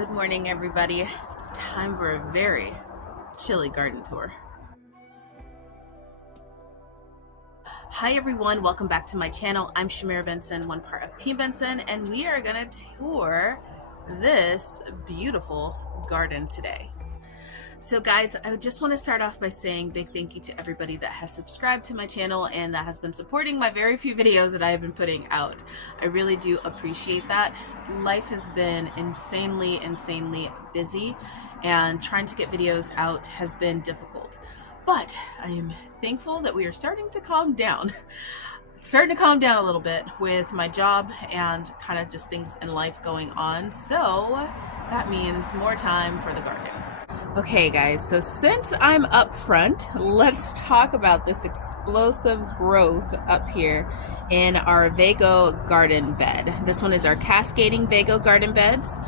Good morning, everybody. It's time for a very chilly garden tour. Hi everyone, welcome back to my channel. I'm Shamira Benson, one part of Team Benson, and we are gonna tour this beautiful garden today. So guys, I just want to start off by saying big thank you to everybody that has subscribed to my channel and that has been supporting my very few videos that I have been putting out. I really do appreciate that. Life has been insanely busy, and trying to get videos out has been difficult. But I am thankful that we are starting to calm down. Starting to calm down a little bit with my job and kind of just things in life going on. So that means more time for the garden. Okay guys, so since I'm up front, let's talk about this explosive growth up here in our Vego garden bed. This one is our cascading Vego garden beds,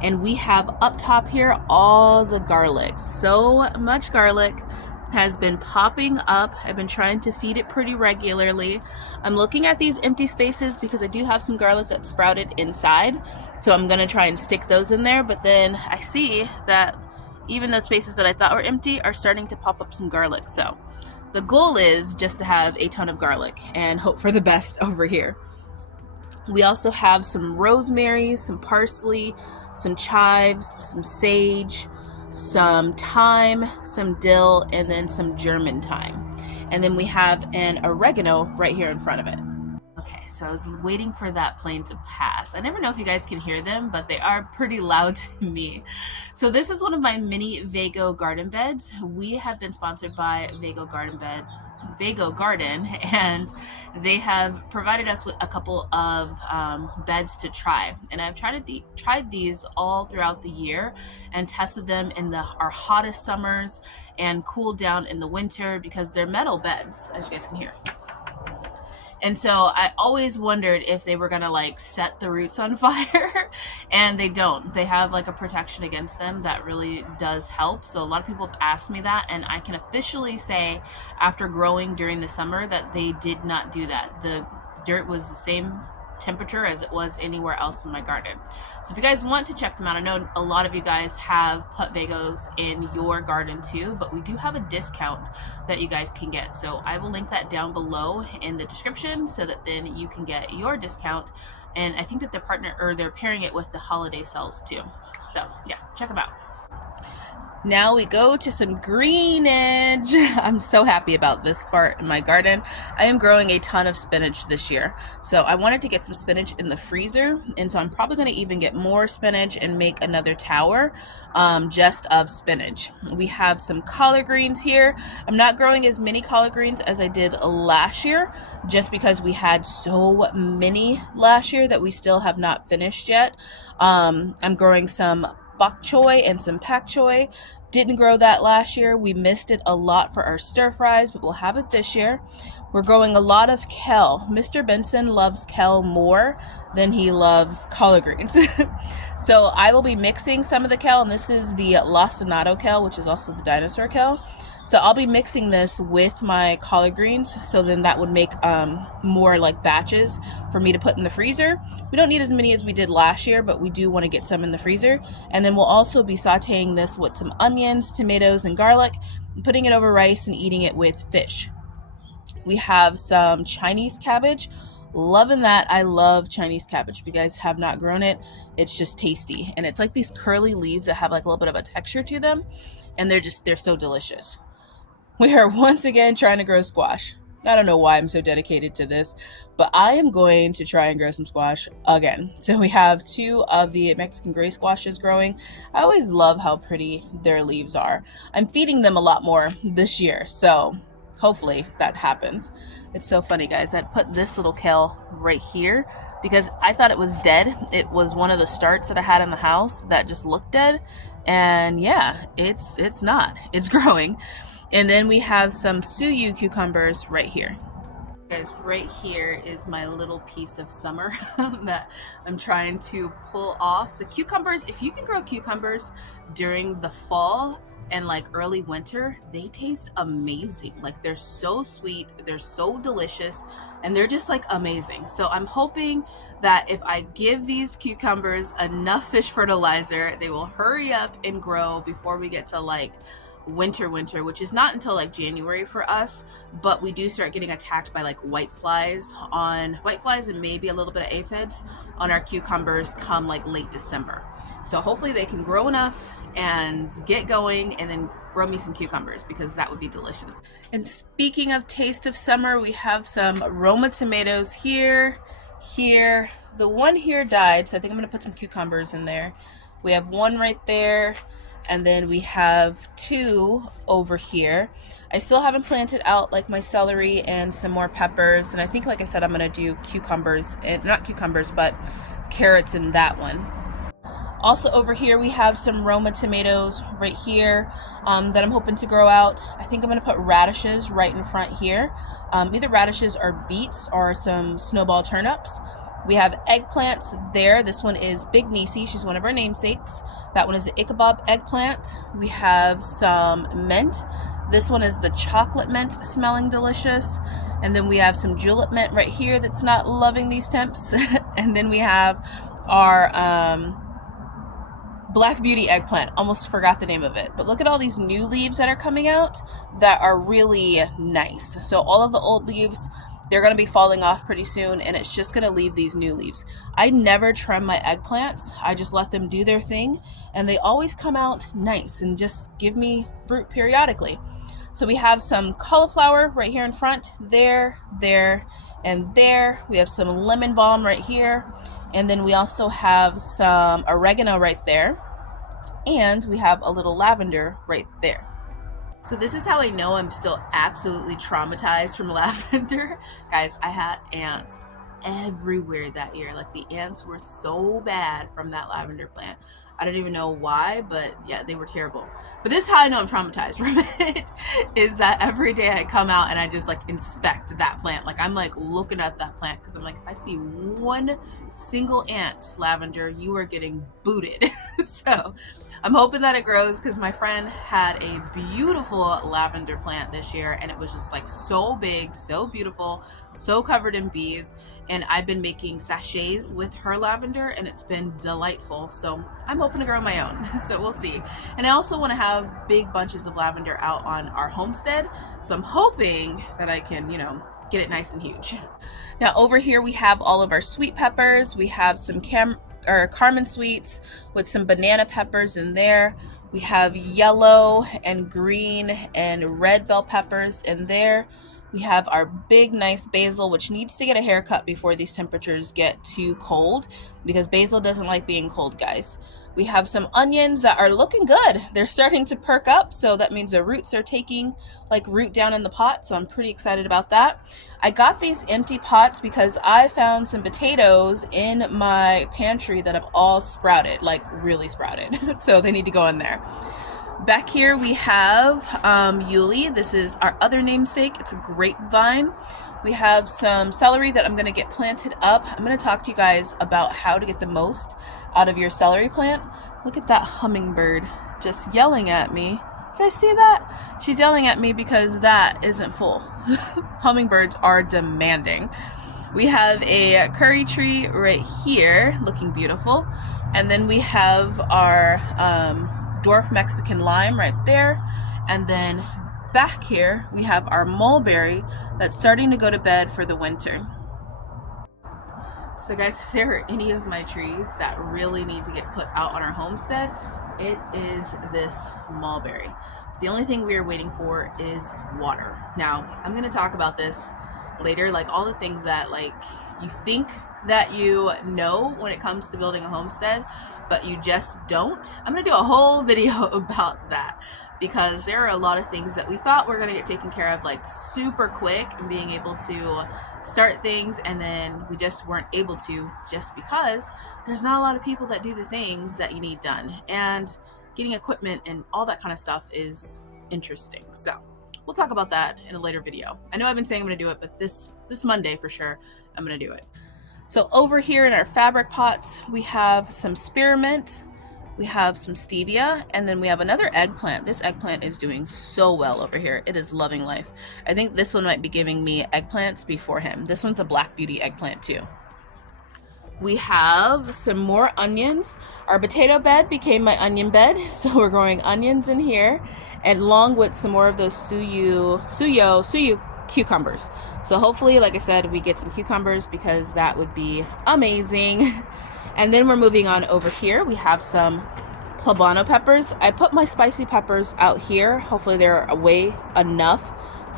and we have up top here all the garlic. So much garlic has been popping up. I've been trying to feed it pretty regularly. I'm looking at these empty spaces because I do have some garlic that sprouted inside, so I'm gonna try and stick those in there. But then I see that even those spaces that I thought were empty are starting to pop up some garlic. So the goal is just to have a ton of garlic and hope for the best over here. We also have some rosemary, some parsley, some chives, some sage, some thyme, some dill, and then some German thyme. And then we have an oregano right here in front of it. Okay, so I was waiting for that plane to pass. I never know if you guys can hear them, but they are pretty loud to me. So this is one of my mini Vego garden beds. We have been sponsored by Vego Garden, and they have provided us with a couple of beds to try. And I've tried these all throughout the year and tested them in our hottest summers and cooled down in the winter because they're metal beds, as you guys can hear. And so I always wondered if they were gonna like set the roots on fire, and they don't. They have like a protection against them that really does help. So a lot of people have asked me that, and I can officially say after growing during the summer that they did not do that. The dirt was the same temperature as it was anywhere else in my garden. So if you guys want to check them out, I know a lot of you guys have put Vegos in your garden too, but we do have a discount that you guys can get. So I will link that down below in the description so that then you can get your discount. And I think that they're pairing it with the holiday sales too. So yeah, check them out. Now we go to some greenage. I'm so happy about this part in my garden. I am growing a ton of spinach this year. So I wanted to get some spinach in the freezer. And so I'm probably gonna even get more spinach and make another tower just of spinach. We have some collard greens here. I'm not growing as many collard greens as I did last year, just because we had so many last year that we still have not finished yet. I'm growing some bok choy and some pak choy. Didn't grow that last year. We missed it a lot for our stir fries, but we'll have it this year. We're growing a lot of kale. Mr. Benson loves kale more than he loves collard greens. So I will be mixing some of the kale, and this is the lacinato kale, which is also the dinosaur kale. So I'll be mixing this with my collard greens, so then that would make more like batches for me to put in the freezer. We don't need as many as we did last year, but we do want to get some in the freezer. And then we'll also be sauteing this with some onions, tomatoes, and garlic, putting it over rice and eating it with fish. We have some Chinese cabbage. Loving that. I love Chinese cabbage. If you guys have not grown it, it's just tasty. And it's like these curly leaves that have like a little bit of a texture to them, and they're so delicious. We are once again trying to grow squash. I don't know why I'm so dedicated to this, but I am going to try and grow some squash again. So we have two of the Mexican gray squashes growing. I always love how pretty their leaves are. I'm feeding them a lot more this year, so hopefully that happens. It's so funny, guys. I'd put this little kale right here because I thought it was dead. It was one of the starts that I had in the house that just looked dead. And yeah, it's not. It's growing. And then we have some suyu cucumbers right here. Guys, right here is my little piece of summer that I'm trying to pull off. The cucumbers, if you can grow cucumbers during the fall, and like early winter, they taste amazing. Like they're so sweet, they're so delicious, and they're just like amazing. So I'm hoping that if I give these cucumbers enough fish fertilizer, they will hurry up and grow before we get to like winter, which is not until like January for us, but we do start getting attacked by like whiteflies and maybe a little bit of aphids on our cucumbers come like late December. So hopefully they can grow enough and get going and then grow me some cucumbers, because that would be delicious. And speaking of taste of summer, we have some Roma tomatoes here. The one here died, so I think I'm gonna put some cucumbers in there. We have one right there, and then we have two over here. I still haven't planted out like my celery and some more peppers, and I think, like I said, I'm gonna do cucumbers, and not cucumbers, but carrots in that one. Also over here we have some Roma tomatoes right here that I'm hoping to grow out. I think I'm gonna put radishes right in front here. Either radishes or beets or some snowball turnips. We have eggplants there. This one is Big Nisi. She's one of our namesakes. That one is the Ichabod eggplant. We have some mint. This one is the chocolate mint, smelling delicious. And then we have some julep mint right here that's not loving these temps. And then we have our Black Beauty eggplant. Almost forgot the name of it. But look at all these new leaves that are coming out that are really nice. So all of the old leaves, they're going to be falling off pretty soon, and it's just going to leave these new leaves. I never trim my eggplants. I just let them do their thing, and they always come out nice and just give me fruit periodically. So we have some cauliflower right here in front, there, and there. We have some lemon balm right here. And then we also have some oregano right there. And we have a little lavender right there. So this is how I know I'm still absolutely traumatized from lavender. Guys, I had ants everywhere that year. Like the ants were so bad from that lavender plant. I don't even know why, but yeah, they were terrible. But this is how I know I'm traumatized from it, is that every day I come out and I just like inspect that plant. Like I'm like looking at that plant because I'm like, if I see one single ant, lavender, you are getting booted. So I'm hoping that it grows, because my friend had a beautiful lavender plant this year, and it was just like so big, so beautiful, so covered in bees. And I've been making sachets with her lavender, and it's been delightful. So I'm hoping to grow my own. So we'll see. And I also want to have big bunches of lavender out on our homestead. So I'm hoping that I can, you know, get it nice and huge. Now over here we have all of our sweet peppers. We have some Carmen sweets with some banana peppers in there. We have yellow and green and red bell peppers in there. We have our big nice basil, which needs to get a haircut before these temperatures get too cold, because basil doesn't like being cold, guys. We have some onions that are looking good. They're starting to perk up, so that means the roots are taking like root down in the pot, so I'm pretty excited about that. I got these empty pots because I found some potatoes in my pantry that have all sprouted, like really sprouted. So they need to go in there. Back here we have Yuli. This is our other namesake. It's a grapevine. We have some celery that I'm going to get planted up. I'm going to talk to you guys about how to get the most out of your celery plant. Look at that hummingbird just yelling at me. You guys see that? She's yelling at me because that isn't full. Hummingbirds are demanding. We have a curry tree right here looking beautiful. And then we have our dwarf Mexican lime right there. And then back here we have our mulberry that's starting to go to bed for the winter. So guys, if there are any of my trees that really need to get put out on our homestead, it is this mulberry. The only thing we are waiting for is water. Now, I'm going to talk about this later, like all the things that like you think that you know when it comes to building a homestead, but you just don't. I'm going to do a whole video about that, because there are a lot of things that we thought were going to get taken care of like super quick and being able to start things, and then we just weren't able to, just because there's not a lot of people that do the things that you need done, and getting equipment and all that kind of stuff is interesting. So we'll talk about that in a later video. I know I've been saying I'm going to do it, but this Monday for sure I'm going to do it. So over here in our fabric pots we have some spearmint, We have some stevia, and then we have another eggplant. This eggplant is doing so well over here. It is loving life. I think this one might be giving me eggplants before him. This one's a Black Beauty eggplant too. We have some more onions. Our potato bed became my onion bed, so we're growing onions in here, and along with some more of those suyu cucumbers. So hopefully, like I said, we get some cucumbers because that would be amazing. And then we're moving on over here. We have some poblano peppers. I put my spicy peppers out here. Hopefully they're away enough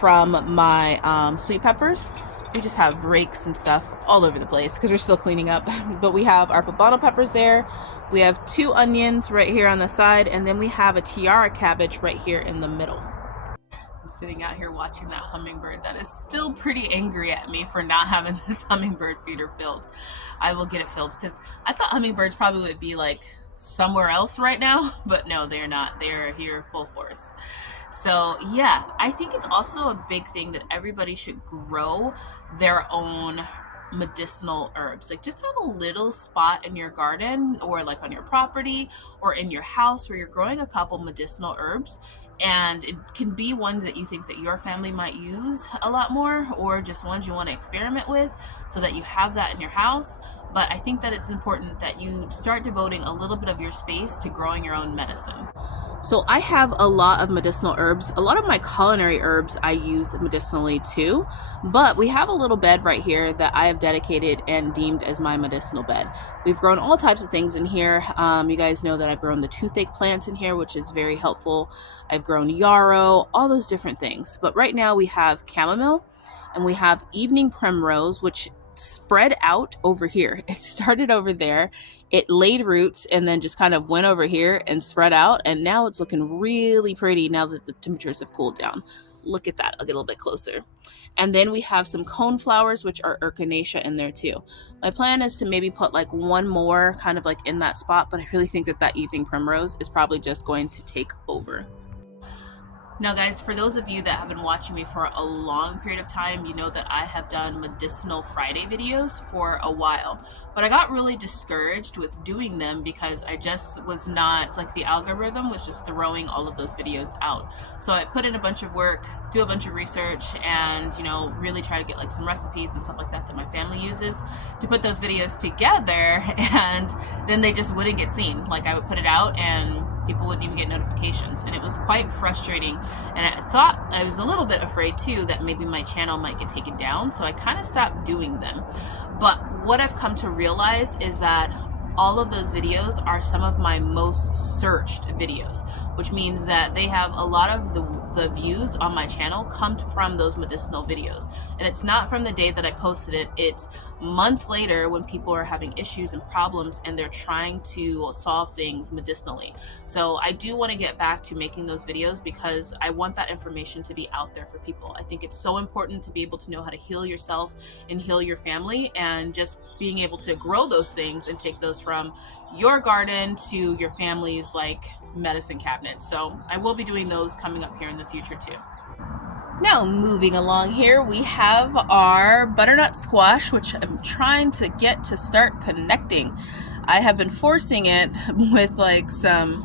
from my sweet peppers. We just have rakes and stuff all over the place because we're still cleaning up. But we have our poblano peppers there. We have 2 onions right here on the side, and then we have a tiara cabbage right here in the middle. I'm sitting out here watching that hummingbird that is still pretty angry at me for not having this hummingbird feeder filled. I will get it filled because I thought hummingbirds probably would be like somewhere else right now, but no, they're not. They're here full force. So yeah, I think it's also a big thing that everybody should grow their own medicinal herbs. Like, just have a little spot in your garden or like on your property or in your house where you're growing a couple medicinal herbs, and it can be ones that you think that your family might use a lot more, or just ones you want to experiment with, so that you have that in your house. But I think that it's important that you start devoting a little bit of your space to growing your own medicine. So I have a lot of medicinal herbs. A lot of my culinary herbs I use medicinally too, but we have a little bed right here that I have dedicated and deemed as my medicinal bed. We've grown all types of things in here. You guys know that I've grown the toothache plants in here, which is very helpful. I've grown yarrow, all those different things. But right now we have chamomile and we have evening primrose, which spread out over here. It started over there, it laid roots, and then just kind of went over here and spread out, and now it's looking really pretty now that the temperatures have cooled down. Look at that. I'll get a little bit closer. And then we have some cone flowers, which are echinacea, in there too. My plan is to maybe put like one more kind of like in that spot, but I really think that that evening primrose is probably just going to take over. Now guys, for those of you that have been watching me for a long period of time, you know that I have done Medicinal Friday videos for a while, but I got really discouraged with doing them because I just was not, like, the algorithm was just throwing all of those videos out. So I put in a bunch of work, do a bunch of research, and, you know, really try to get like some recipes and stuff like that that my family uses to put those videos together, and then they just wouldn't get seen. Like, I would put it out and people wouldn't even get notifications, and it was quite frustrating. And I thought, I was a little bit afraid too that maybe my channel might get taken down, so I kind of stopped doing them. But what I've come to realize is that all of those videos are some of my most searched videos, which means that they have a lot of the views on my channel come from those medicinal videos. And it's not from the day that I posted it, it's months later when people are having issues and problems and they're trying to solve things medicinally. So I do want to get back to making those videos because I want that information to be out there for people. I think it's so important to be able to know how to heal yourself and heal your family, and just being able to grow those things and take those from your garden to your family's like medicine cabinet. So I will be doing those coming up here in the future too. Now, moving along here, we have our butternut squash, which I'm trying to get to start connecting. I have been forcing it with like some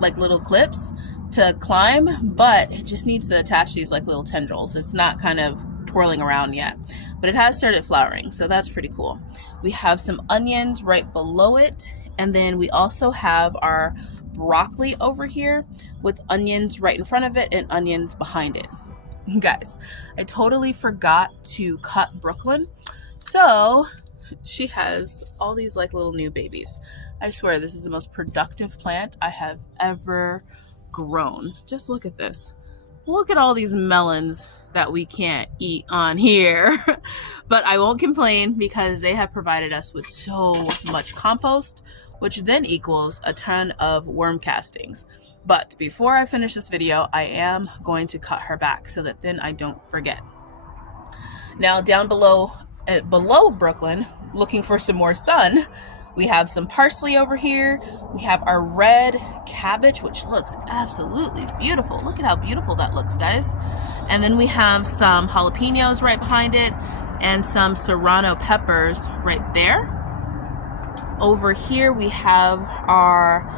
like little clips to climb, but it just needs to attach these like little tendrils. It's not kind of twirling around yet, but it has started flowering, so that's pretty cool. We have some onions right below it, and then we also have our broccoli over here with onions right in front of it and onions behind it. Guys, I totally forgot to cut Brooklyn, so she has all these like little new babies. I swear this is the most productive plant I have ever grown. Just look at this. Look at all these melons that we can't eat on here. But I won't complain because they have provided us with so much compost, which then equals a ton of worm castings. But before I finish this video, I am going to cut her back so that then I don't forget. Now down below Brooklyn, looking for some more sun, we have some parsley over here. We have our red cabbage, which looks absolutely beautiful. Look at how beautiful that looks, guys. And then we have some jalapenos right behind it and some serrano peppers right there. Over here we have our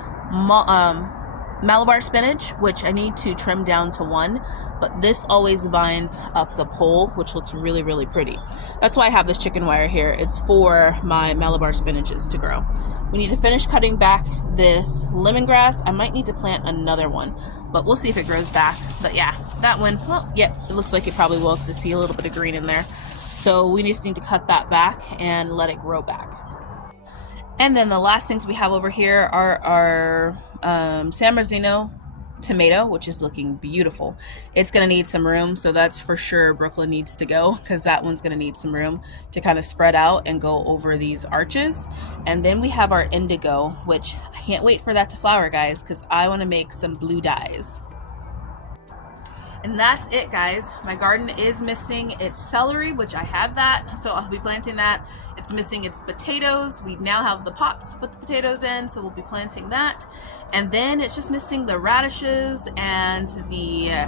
Malabar spinach, which I need to trim down to 1, but this always vines up the pole, which looks really, really pretty. That's why I have this chicken wire here. It's for my Malabar spinaches to grow. We need to finish cutting back this lemongrass. I might need to plant another one, but we'll see if it grows back. But yeah, that one, well, yeah, it looks like it probably will because I see a little bit of green in there. So we just need to cut that back and let it grow back. And then the last things we have over here are our San Marzino tomato, which is looking beautiful. It's going to need some room, so that's for sure Brooklyn needs to go, because that one's going to need some room to kind of spread out and go over these arches. And then we have our indigo, which I can't wait for that to flower, guys, because I want to make some blue dyes. And that's it, guys. My garden is missing its celery, which I have that, so I'll be planting that. It's missing its potatoes. We now have the pots to put the potatoes in, so we'll be planting that. And then it's just missing the radishes and the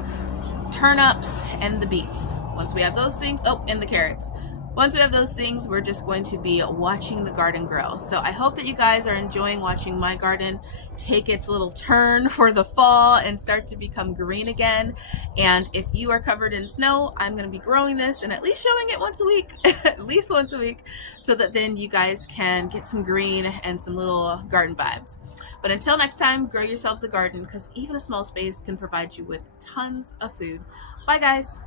turnips and the beets. Once we have those things, oh, and the carrots. Once we have those things, we're just going to be watching the garden grow. So I hope that you guys are enjoying watching my garden take its little turn for the fall and start to become green again. And if you are covered in snow, I'm going to be growing this and at least showing it once a week, at least once a week, so that then you guys can get some green and some little garden vibes. But until next time, grow yourselves a garden, because even a small space can provide you with tons of food. Bye, guys.